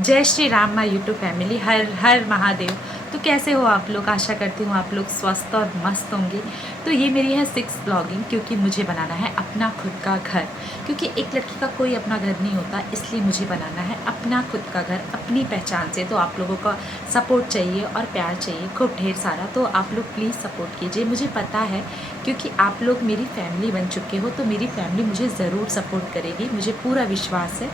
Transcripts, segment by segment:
जय श्री राम माय YouTube family, हर हर महादेव। तो कैसे हो आप लोग? आशा करती हूँ आप लोग स्वस्थ और मस्त होंगे। तो ये मेरी है 6 ब्लॉगिंग, क्योंकि मुझे बनाना है अपना खुद का घर। क्योंकि एक लड़की का कोई अपना घर नहीं होता, इसलिए मुझे बनाना है अपना खुद का घर अपनी पहचान से। तो आप लोगों का सपोर्ट चाहिए और प्यार चाहिए खूब ढेर सारा। तो आप लोग प्लीज़ सपोर्ट कीजिए। मुझे पता है क्योंकि आप लोग मेरी फैमिली बन चुके हो, तो मेरी फैमिली मुझे ज़रूर सपोर्ट करेगी, मुझे पूरा विश्वास है।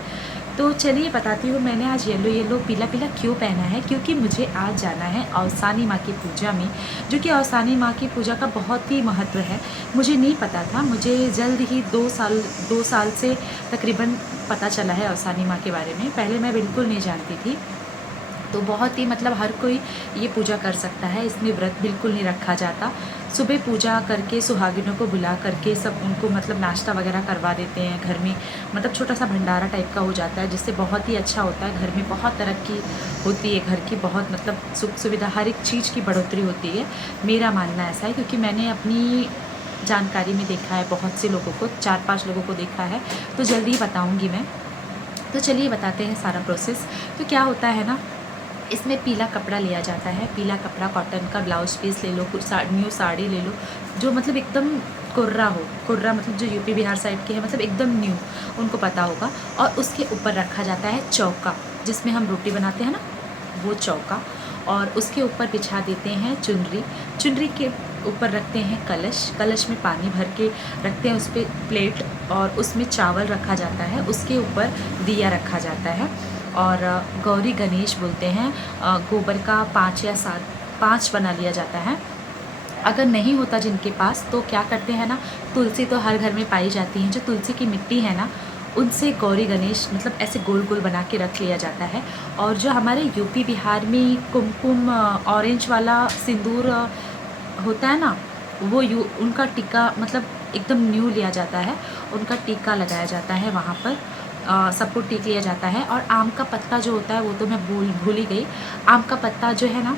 तो चलिए बताती हूँ, मैंने आज येलो येलो पीला पीला क्यों पहना है। क्योंकि मुझे आज जाना है औसानी माँ की पूजा में, जो कि औसानी माँ की पूजा का बहुत ही महत्व है। मुझे नहीं पता था, मुझे जल्द ही 2 साल से तकरीबन पता चला है औसानी माँ के बारे में। पहले मैं बिल्कुल नहीं जानती थी। तो बहुत ही मतलब हर कोई ये पूजा कर सकता है, इसमें व्रत बिल्कुल नहीं रखा जाता। सुबह पूजा करके सुहागिनों को बुला करके सब उनको मतलब नाश्ता वगैरह करवा देते हैं घर में। मतलब छोटा सा भंडारा टाइप का हो जाता है, जिससे बहुत ही अच्छा होता है। घर में बहुत तरक्की होती है, घर की बहुत मतलब सुख सुविधा हर एक चीज़ की बढ़ोतरी होती है। मेरा मानना ऐसा है, क्योंकि मैंने अपनी जानकारी में देखा है, बहुत से लोगों को 4-5 लोगों को देखा है। तो जल्दी ही बताऊँगी मैं। तो चलिए बताते हैं सारा प्रोसेस। तो क्या होता है ना, इसमें पीला कपड़ा लिया जाता है। पीला कपड़ा कॉटन का ब्लाउज पीस ले लो, कुछ न्यू साड़ी ले लो, जो मतलब एकदम कुर्रा हो। कुर्रा मतलब जो यूपी बिहार साइड के है, मतलब एकदम न्यू, उनको पता होगा। और उसके ऊपर रखा जाता है चौका, जिसमें हम रोटी बनाते हैं ना, वो चौका। और उसके ऊपर बिछा देते हैं चुनरी। चुनरी के ऊपर रखते हैं कलश। कलश में पानी भर के रखते हैं, उस पर प्लेट, और उसमें चावल रखा जाता है। उसके ऊपर दिया रखा जाता है। और गौरी गणेश बोलते हैं। गोबर का 5 या 7, 5 बना लिया जाता है। अगर नहीं होता जिनके पास, तो क्या करते हैं ना, तुलसी तो हर घर में पाई जाती है, जो तुलसी की मिट्टी है ना, उनसे गौरी गणेश मतलब ऐसे गोल गोल बना के रख लिया जाता है। और जो हमारे यूपी बिहार में कुमकुम ऑरेंज वाला सिंदूर होता है ना, वो उनका टीका मतलब एकदम न्यू लिया जाता है। उनका टीका लगाया जाता है वहाँ पर। सबको टीक लिया जाता है। और आम का पत्ता जो होता है, वो तो मैं भूल ही गई। आम का पत्ता जो है ना,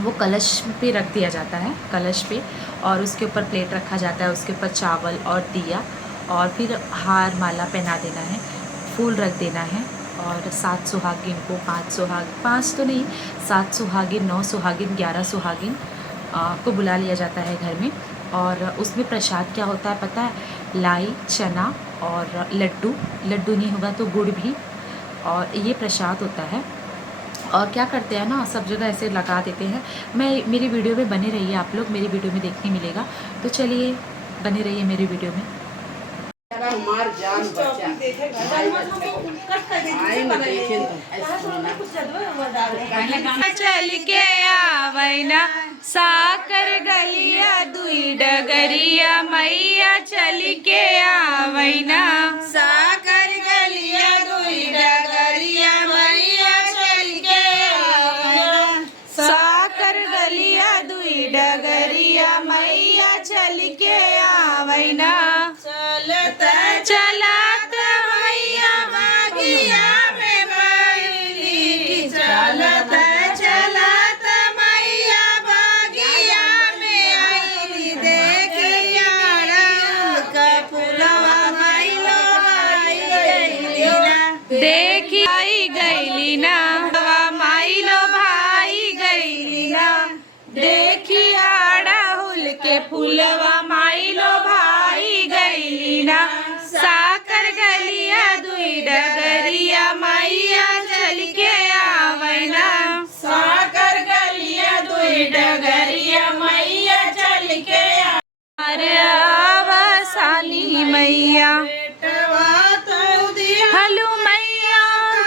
वो कलश पे रख दिया जाता है, कलश पे। और उसके ऊपर प्लेट रखा जाता है, उसके ऊपर चावल और दिया। और फिर हार माला पहना देना है, फूल रख देना है। और 7 सुहागिन को, 5 सुहाग, 5 तो नहीं, 7 सुहागिन, 9 सुहागिन, 11 सुहागिन को बुला लिया जाता है घर में। और उसमें प्रसाद क्या होता है पता है? लाई, चना और लड्डू। लड्डू नहीं होगा तो गुड़ भी। और ये प्रसाद होता है। और क्या करते हैं ना, सब जगह ऐसे लगा देते हैं। मेरी वीडियो में बने रहिए, आप लोग मेरी वीडियो में देखने मिलेगा। तो चलिए बने रहिए मेरी वीडियो में। हमार जान बचा चल के आवैना साकर गलिया दुई डगरिया मैया, चल के आवैना साकर गलिया दुई डगरिया मैया चल के आवैना। साकर गलिया दुई डगरिया मैया, चल के आवैना। चलता चलात मैया बागिया में बैली, चलता चलता मैया बागिया में आईली, देखिया का फुलवा माइलो आई गईली ना। देखी आई गईली ना, माइलो भाई गईली ना। देखी अड़हुल के फूलवा माइलो भाई गईली ना। साकर गलिया दुई डगरिया मैया, चल के आवैना। साकर गलिया दुई डगरिया मैया चल के अरे आवसानी मैया, बेटवा तो दिया हलू मैया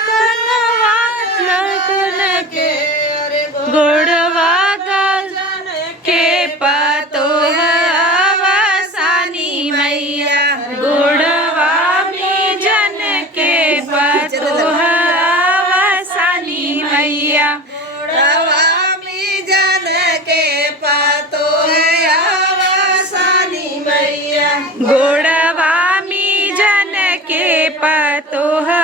कनवा लगन के अरे गोड़वा गल जन के पतो है आवसानी मैया। गोड़वा में जन के पतो है आवसानी मैया। गोड़वा में जन के पातो है आवासानी मैया। गोड़वा में जन के पतो है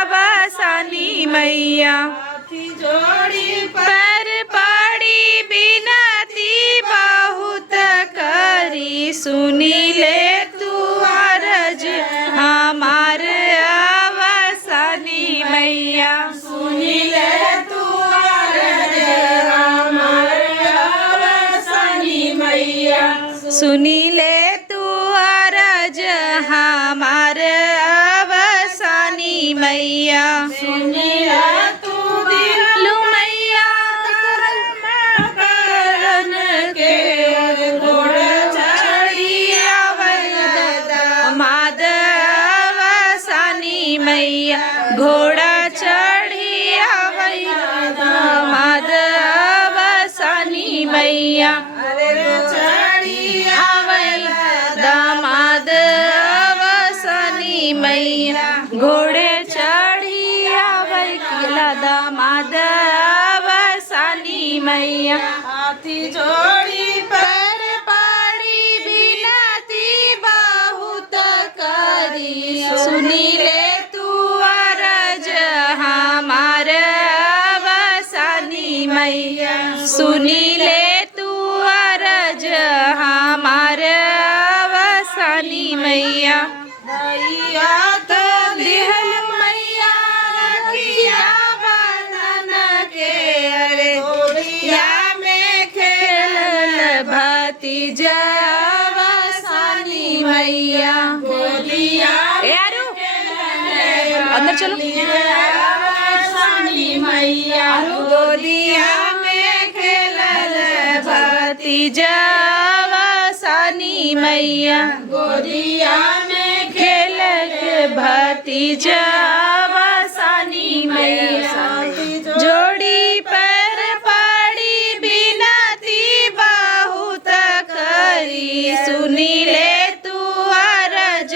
आवसानी मैया। हाथी जोड़ी पर पड़ी बिनती बहुत करी, सुनी ले तू अरज हमार आवसानी मैया। सुन सुनी ले तू अरज हमार अवसानी मैया सुनिया तू लू मैया करन के घोड़ चढ़िया दामाद अवसानी मैया घोड़ा चढ़िया दामाद अवसानी मैया चढ़िया दामाद अवसानी मैया घोड़े चढ़िया वैला दामाद अवसानी मैया हाथी जोड़ी पर पाड़ी बिनती बहुत करी सुनी ले तू अरज हमार अवसानी मैया सुनी ले तू अरज हमार अवसानी मैया भैया तो दिहल मैया रखिया बंधन के अरे गोलिया में खेलल भतीजा अवसानी मैया गोलिया ए आरू अंदर चलो अवसानी मैया गोलिया में खेलल भतीजा अवसानी मैया गोलिया में खेल के भतीजा अवसानी मैया जोड़ी पर पड़ी बिनती बहुत करी सुनी ले तू अरज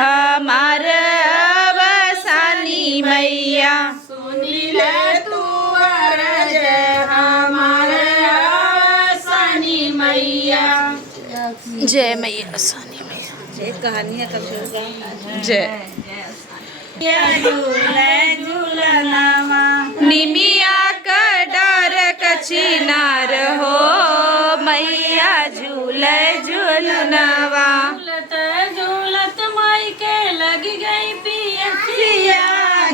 हमार अवसानी मैया सुनी ले तू अरज हमार अवसानी मैया जय मैया अवसानी मैया कहानियाँ कब जय झूलनावा निमिया का डर कचिनार हो मैया झूले झूलनवा झूलत झूलत माई के लग गई पियसिया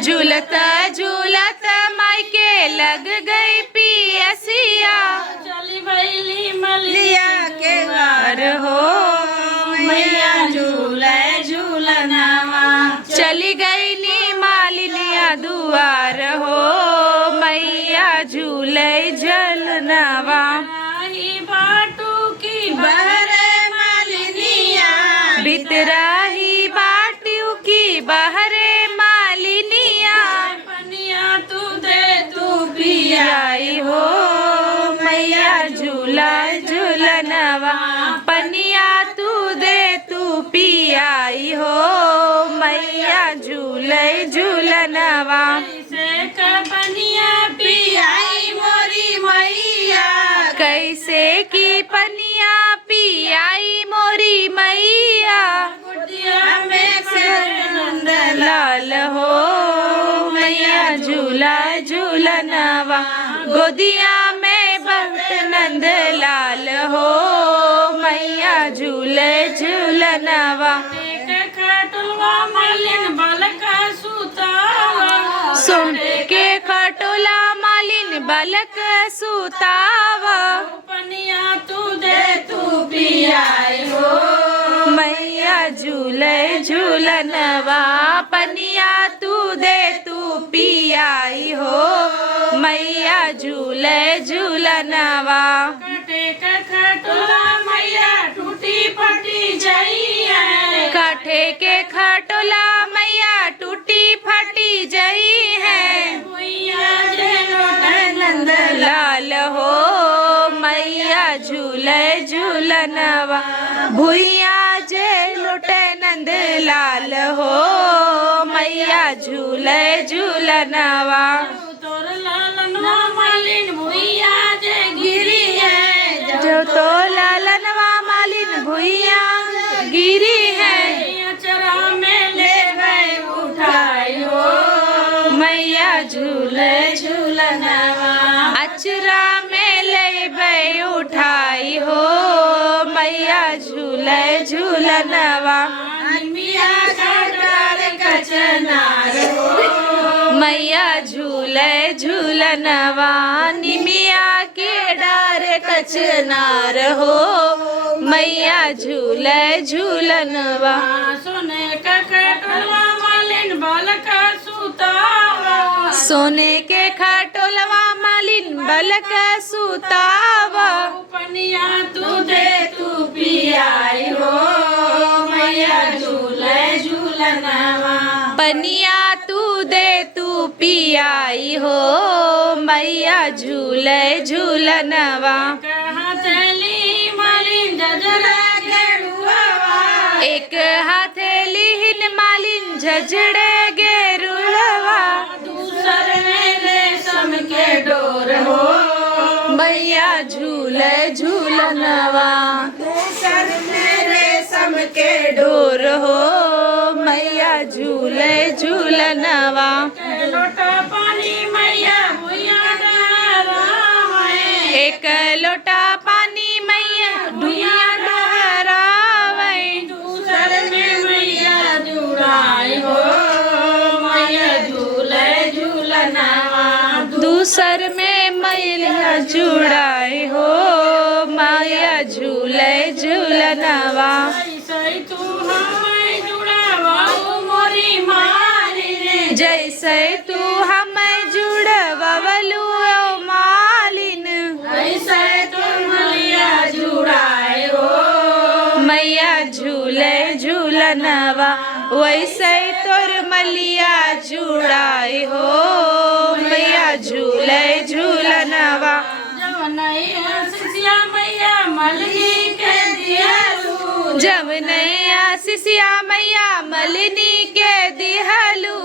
झूलत झूलत माई के लग गई पियसिया चली बैली मलिया के घर हो मैया झूले झूलनावा चली गई नी मालिनिया दुआर हो मैया झूले झलनवा आई बाटू की बहरे मालिनिया बितराही बाटियों की बहरे मालिनिया पनिया तू दे तू पिया आई हो मैया झूला झूलनवा पनिया तू दे तू पियाई हो मैया झूले झूलनवा से पनिया पियाई मोरी मैया कैसे की पनिया पियाई मोरी मैया कुटिया में से नंद लाल हो मैया झूला झूलनवा गोदिया में बहुत नंद लाल हो मैया झूले झूलनवा खटुलवा मालिन बलका सुतावा सुन के खटोला मालिन बलक सुतावा पनिया तू दे तू पियाई हो मैया झूले झूलनवा पनिया तू दे तू पियाई हो मैया झूले झूलनवा कटे का खटुला मैया टूटी फटी जाई है काठे के खटोला मैया टूटी फटी जई है भुइया जे लोटे नंद लाल हो मैया झूले झूलनवा भुइया जे लुटे नंद लाल हो मैया झूले झूलनवा तोर लालनवा मालिन भुइया जे गिरी है जो तो लालनवा मालिन भुइया गिरी है चरा में ले गए उठाई हो मैया झूले झूलनवा अचरा में ले उठाई हो मैया झूले झूलनवा मिया खटार कचनार हो मैया झूले झूलनवा निमिया के डार कचनार हो मैया झूले झूलनवा। सोने का खटोलवा मालिन बालका सुतावा, सोने के खटोलवा मालिन बलक सुतावा। पनिया तू दे तू पियाई हो मैया झूले झूलनवा। पनिया तू दे तू पियाई हो मैया झूले झूलनवा। कहाँ चली मालिन जजरा गेरुआवा, एक हथेली हिन मालिन झजड़े गेरुलवा। दूसर में रेशम के डोर हो मैया झूले झूलनवा। दूसर में रेशम के डोर हो मैया झूले झूलनवा। लोटा पानी मैया भुइया डहरावे, एक लोटा पानी मैया भुइया डहरावे। दूसर में मैया जुड़ाई हो मैया झूले झूलनवा। दूसर में मैया जुड़ाई हो मैया झूले झूलनवा। ऐसे तू हमें जुड़ावा मोरी मारी रे, जैसे तू हमें जुड़वलू मालिन। ऐसे तू मैया जुड़ाई हो मैया झूले झूलनवा वैसे तोर मलिया जुड़ाई हो मैया झूले झूलनवा। जब नहीं हंसिया मैया मलगी के दियालू, जब नैया सिसिया मैया मलिनी के दिहलू।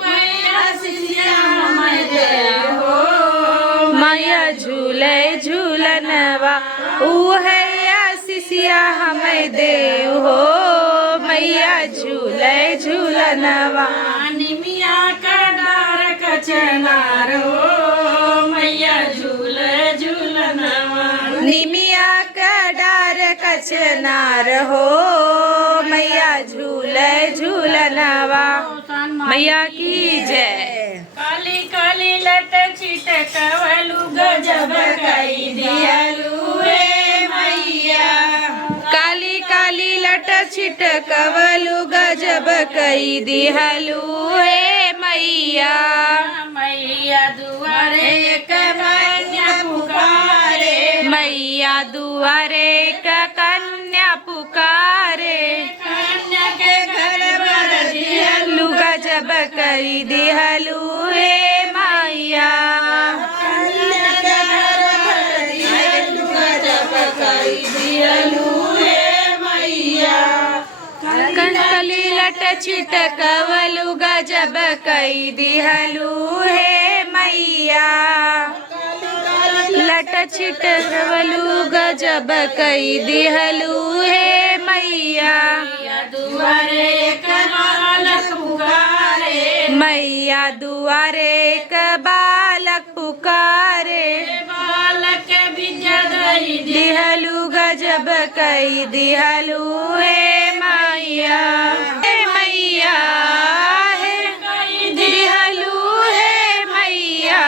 मैया सिसिया मैं दे हो मैया झूले झूलनवा उहे सिसिया हमें देव हो मैया झूले झूलनवा। निमिया का डार कचनार हो मैया झूले झूलनवा। निमिया का डार कचनार हो मैया झूले झूलनवा। मैया की जय। काली काली लट छिटकवलू गजब कई दियालू रे मैया, काली काली लट छिटकवलू गजब कई दिहलू हे मैया। मैया दुआरे कन्या पुकारे, मैया दुआरे का कन्या पुकारे। कन्या के घर बर दियालू गजब कई दिहलू हे मैया। कन्या के घर बर दियालू गजब कई दियालू रे मैया। कनकली लट छिटकवलू गजब कई दिहलू हे मैया। लट छिटकवलू गजब कई दिहलू हे मैया। दुआरे बालक पुकारे, मैया दुआरे का बालक पुकारे। बालक विद्या दई दिहलू गजब कई दिहलू हे मैया। हे मैया हे दिहलू हे मैया।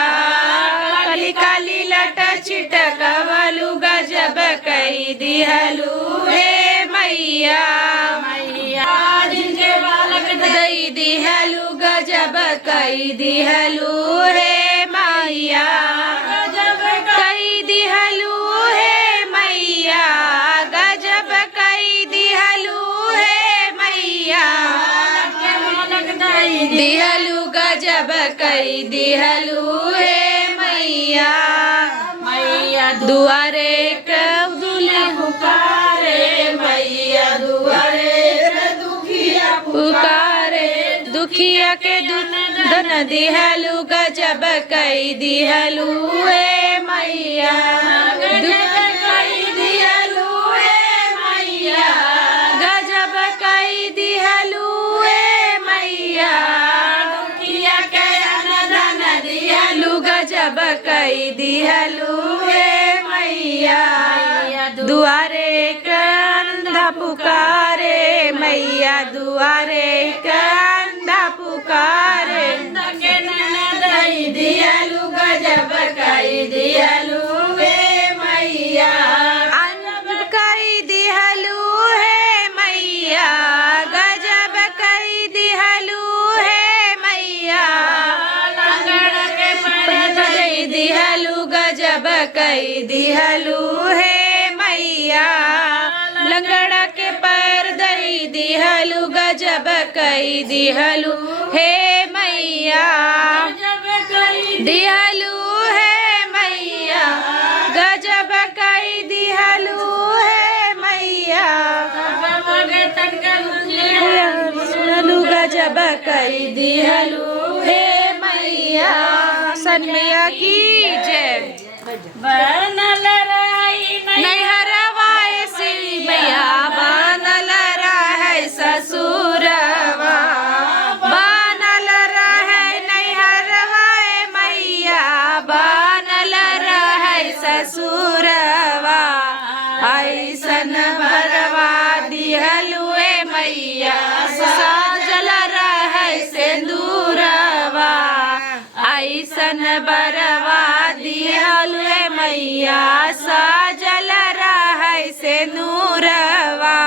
काली काली लट छिटकवलू गजब कई दिहलू हे मैया। मैया जिनके बालक दई दिहलू गजब कई दिहलू हे मैया। गजब कई दिहलू हे मैया। गजब कई दिहलू हे मैया। के बालक दई दिहलू गजब कई दिहलू हे मैया। मैया दुआरे कबूले पुकारे, मैया दुआरे दुखिया पुकारे। दुखिया के धन दिहलू गजब कई दिहलू हे मैया। गजब कई दियालू रे मैया। गजब कई दिहलू हे मैया। दुखिया के धन दियालू गजब कई दिहलू हे मैया। दुआरे कंधा पुकारे मैया। दुआरे कंधा पुकारे। के नन दई दियालू गजब कई दियालू रे मैया। कई दिहलू हे मैया लंगड़ा के पैर दई दिहलू गजब कई दिहलू हे मैया दिहलू है मैया गजब कई दिहलू है मैया गजब कई दिहलू हे मैया सन मैया की जय बनल रही नैहरवाए श्री मैया बनल रहे ससुरवा बनल रहे नैहरवाए मैया बनल रहे ससुरवा ऐसन भरवा दिहलुए मैया साजल रहे सिंदूरवा ऐसन बरवा दिहलुए मैया साजल रहे सिंदूरवा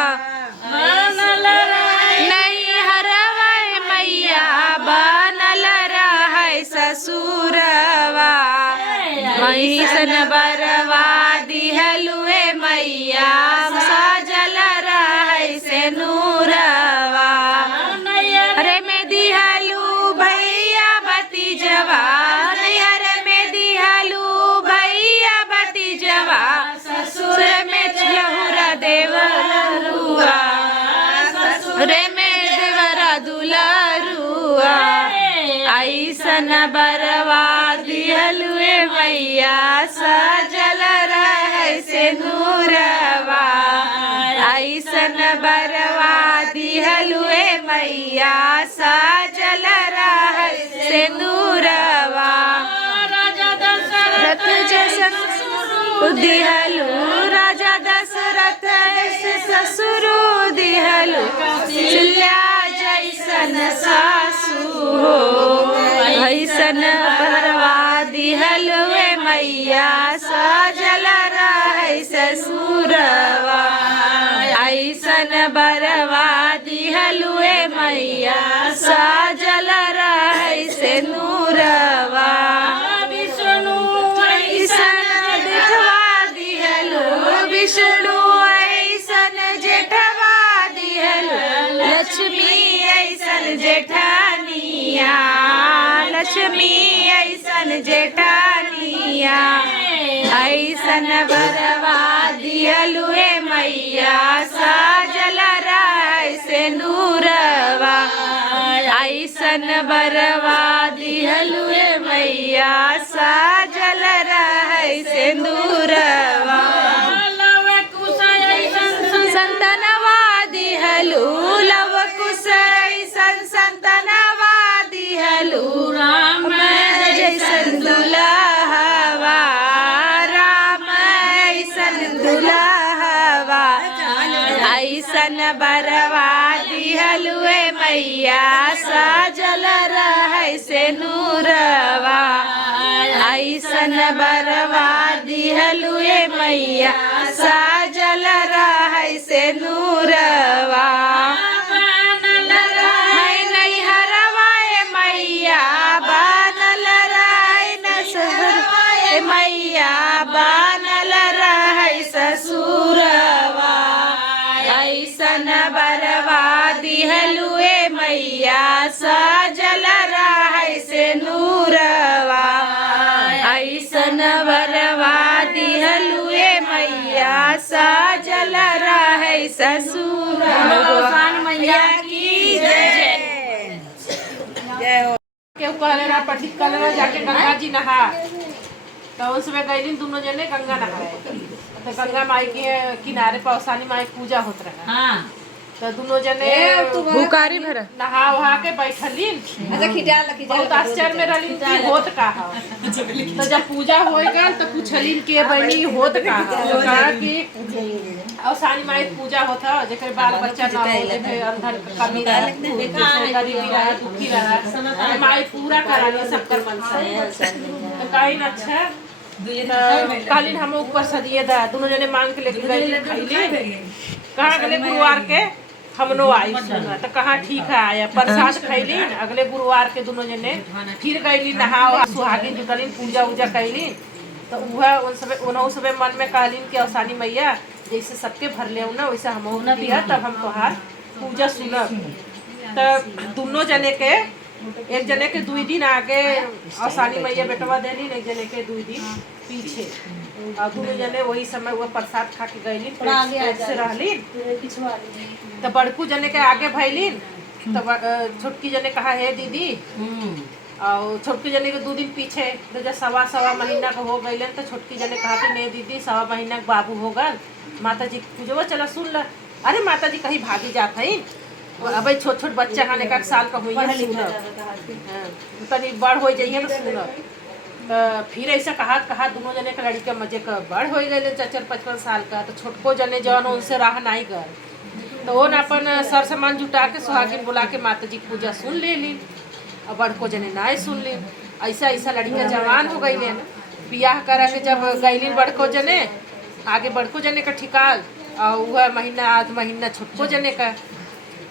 नैहरवा मैया बनल रहे ससुरवा ऐसन बरवा दिहलुए मैया साजल रहे सिंदूरवा अरे में दिहलू भैया भतीजवा नैहर में दिहलू भैया भतीजवा ससुर में लहुरा देवरुआ रे में देवरा दुलारुआ ऐसन बरवा दिहलुए मैया साजल रहे सिंदूरवा ऐसन बरवा दिहलुए मैया साजल रहे सिंदूरवा रथ जैसन दिहलू राजा दशरथ ससुर दिहलू सिल्या जैसन सासू हो ऐसन बरवा दिहलुए मैया साजल रहे ससुरवा ऐसन बरवा दिहलुए मैया साजल रहे सिंदूरवा विष्णु ऐसन जेठवा दिहलू विष्णु ऐसन जेठवा दिहलू लक्ष्मी ऐसन जेठानिया लक्ष्मी ऐसन जेठानिया ऐसन बरवा दिहलुए मैया साजल रहे सिंदूरवा ऐसन बरवा दिहलुए मैया साजल रहे सिंदूरवा संतनवा दिहलू लव कुश ऐसन संतनवा दिहलू राम जैसन दुल्हवा राम ऐसन दुल्हवा ऐसन बरवा दिहलुए मैया साजल रहे सिंदूरवा ऐसन बरवा दिहलुए मैया साजल रहे सिंदूरवा नैहरवाए मैया बनल रहे नसुर मैया बनल रहे ससुरवा ऐसन बरवा दिहलुए मैया साजल रहे सिंदूरवा ऐसन बरवा दिहलुए मैया साजल रहे ससुरवा मैया की जय केहू कहले रहा पटी कल जाके गंगा जी नहा तो उसमें गईली दोनों जने गंगा नहाए तो गंगा माई के किनारे पौसानी माई पूजा होत रहा तो दोनों जने भुकारी भरा नहा वहा के बैठलीन बहुत आश्चर्य में रहलीन कि होत का है तो जब पूजा होएगा तो पूछलीन के बनी होत का है तो कहा कि औसानी माई पूजा होता जेकर बाल बच्चा ना होले पे अंधर कमी रहा गरीबी रहा दुखी रहा माई पूरा करानी सबकर मनसा तो कहीं अच्छा कालीन हम ऊपर सदिए दा दोनों जने मांग के लेके गए खैली कहाँ अगले गुरुवार के हमनो आई तो कहाँ ठीक है आया प्रसाद खैली अगले गुरुवार के दोनों जने फिर गईली नहा सुहागिन जुटलीन पूजा उजा कैली तो वह उन सब मन में कहलीन कि अवसानी मैया जैसे सबके भर ले ना वैसे हम दिया तब हम तोहार पूजा सुनब। तब दोनों जने के एक जने के 2 दिन आगे अवसानी मैया बेटवा देली, एक जने के 2 दिन पीछे, और दोनों जने वही समय वो प्रसाद खा के गईली पेट से रहली। तो बड़कू जने के आगे भैलीन, तब छोटकी जने कहा हे दीदी, और छोटकी जने के 2 दिन पीछे, तो जब सवा महीना का हो गई तो छोटकी जने कहा कि नहीं दीदी 1.25 महीना के बाबू हो गल, माता जी पूजवा चला सुन ल। अरे माता जी कहीं भागी जात है, अब छोट बच्चा खाने का साल का हुई है सुन तनी बड़ हो जाइए ना सुन। तो फिर ऐसा कहा दोनों जने का लड़की मजे का बड़ हो गए 4-55 साल का। तो छोटको जने जौन उनसे राह नहीं कर, तो वो न अपन सर सामान जुटा के सुहागिन बुला के माता जी पूजा सुन ले ली, और बड़को जने नहीं सुन ली। ऐसा लड़का जवान हो गई ना, बियाह करा के जब गईली बड़को जने आगे बड़को जने का ठिकाल, और वह महीना आज महीना छोटको जने का।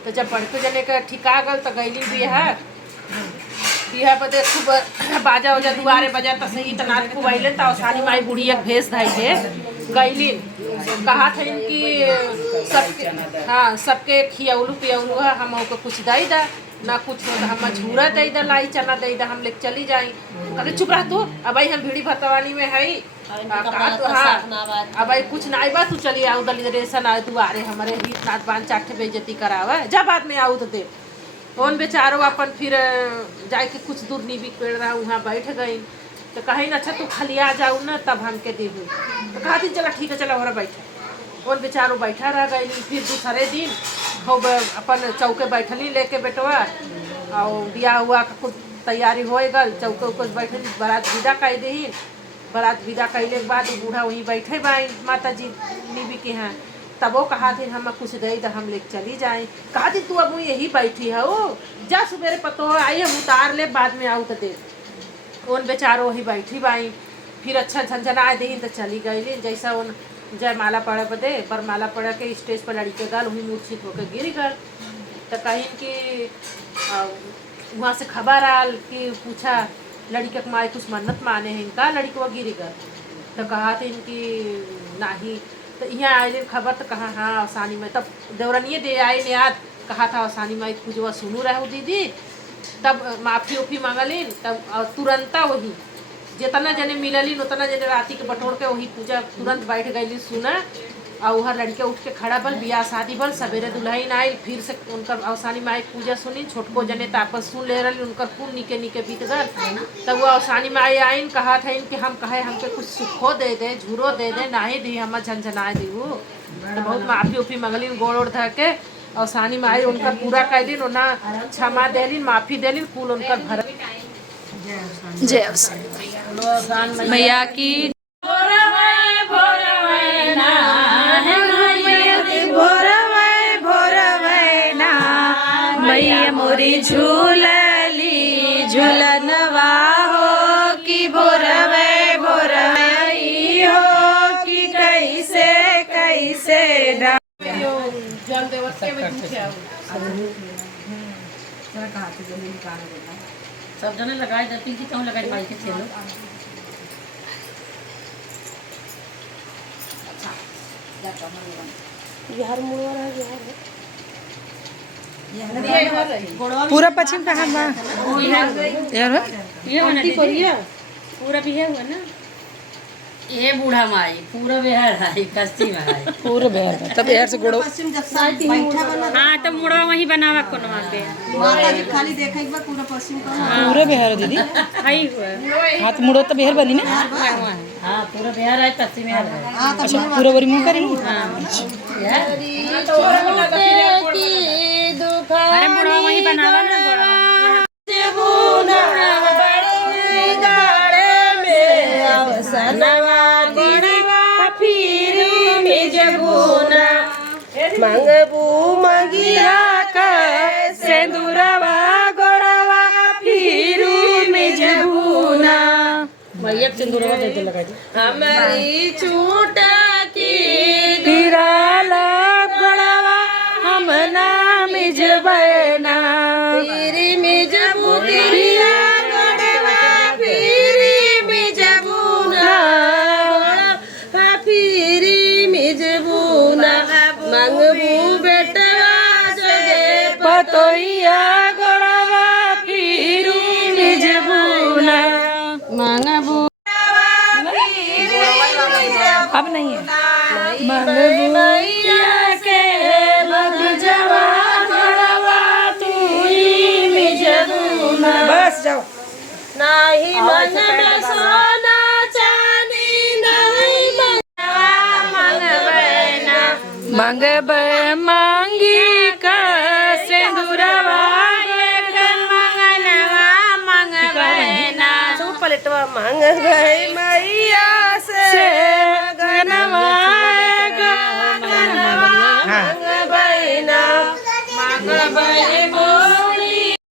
तो जब बड़को जने का ठिका गल तो गईली बियाह बदे खूब बाजा उजा दुआरे बजा तो सही तनात खूब अइले। तो अवसानी माई बुढ़ी एक भेस धाई के गईली, कहा था कि सबके खियौलू पियौलू है, हम को कुछ दई दा ना कुछ हम झूरा दई दा, लाई चना दई दा, हम लेके चली जाई। कहते चुप रह तू, अब हम भीड़ी भतवानी में है अब कुछ ना बा, तू चली आओ दलिदरेसन आए दुआरे हमारे रीत नाथ बांध चाटे बेइज्जती करावा जा, बाद में आऊ तो दे। कौन बेचारो अपन फिर जाके कुछ दूर नीबी पेड़ रहा वहाँ बैठ गई। तो कहीं अच्छा तू खाली आ जाऊ ना तब हमके देहू। तो कहा थी चला ठीक है चला हो बैठा। कौन बेचारो बैठा रह गई। फिर दूसरे दिन खूब अपन चौके बैठली लेके बेटवा, और बियाह हुआ कुछ तैयारी हो गल, चौके उके बैठली, बारात विदा कर दी। बारात विदा कैले के बाद बूढ़ा वहीं बैठे बाई माता जी नीबी के यहाँ। तब वो कहा थी हम कुछ दे तो हम लेके चली जाए। कहा थी तू अब यही बैठी है वो जा सुबेरे पतो आई हम उतार ले बाद में आऊ तो दे। उन बेचारो वही बैठी बाई। फिर अच्छा झंझना दी तो चली गई। जैसा उन जयमाला पड़े बदे बरमाला पड़ के स्टेज पर लड़ी के गल वहीं मूर्छित होकर गिर गल। तो कहीं कि वहाँ से खबर आल कि पूछा लड़की के माए कुछ मन्नत माने हैं इनका, लड़की वो गिर गल। तो कहा थे इनकी नहीं। तो यहाँ आए खबर तो कहा हाँ अवसानी में, तब देवरनिये दे आए ने याद कहा था अवसानी माई पूजवा सुनू रहो दीदी। तब माफ़ी उफ़ी मांगलिन, तब तुरंत वही जितना जने मिललिन उतना जने राती के बटोर के वही पूजा तुरंत बैठ गई सुना। और वह लड़के उठ के खड़ा बल, बियाह शादी बल, सवेरे दुल्हन आयल, फिर से उनकर अवसानी माई पूजा सुनी। छोटको जने तापस सुन ले रही, उनकर कुल निके निके बीत गल। तब वो अवसानी माई आइन कहा था कि हम कहे हमके कुछ सुखो दे दे, झूरो दे दे, नाही दी हम झंझनाए दी। तो बहुत माफ़ी उफ़ी मंगलिन, गोड़ ओढ़ धर के अवसानी माई उनकर पूरा कर दिन, उन्ना क्षमा देलिन, माफ़ी देलिन, कुल उनकर भर। जय अवसानी मैया की। मैया मोरी झूलली झूलनवा हो कि भोरवे भोरवई हो कि कैसे कैसे जल देवत के में दूध है सब जने लगाए जाती कि तुम लगाए भाई के चलो। बिहार मुड़वा रहा पूरा पश्चिम कहाँ बा यार ये पूरा बिहार हुआ ना, ये बूढ़ा माई पूरा बिहार है, कस्ती में है पूरा बिहार। तब बिहार से गोड़ो हाँ तो मुड़ा वहीं बनावा कोनो वहाँ पे माता जी खाली देखा एक बार पूरा पश्चिम का पूरा बिहार दीदी हाई हुआ। हाँ तो मुड़ो तो बिहार बनी ना। हाँ पूरा बिहार है, कस्ती में है। अच्छा पूरा बड़ी मुँह करी। अरे मुड़ा वहीं बनावा ना मंगबू मगिया का सेंदूरवा गोड़वा फिरू मिजबूना। मैया सिंदूरवा दे दे लगा दी। हमारी छूटा की गिराला गोड़वा हम ना मिजबना। फिरी मिजबू गिरा गोड़वा फिरी मिजबूना। मंगब सोना चांदी नहीं मंगब मांगी का सिंदूरवा मंगनवा मंगबना सूट पलटवा मंगब मैया से गनवा मंगबैना मंगबैना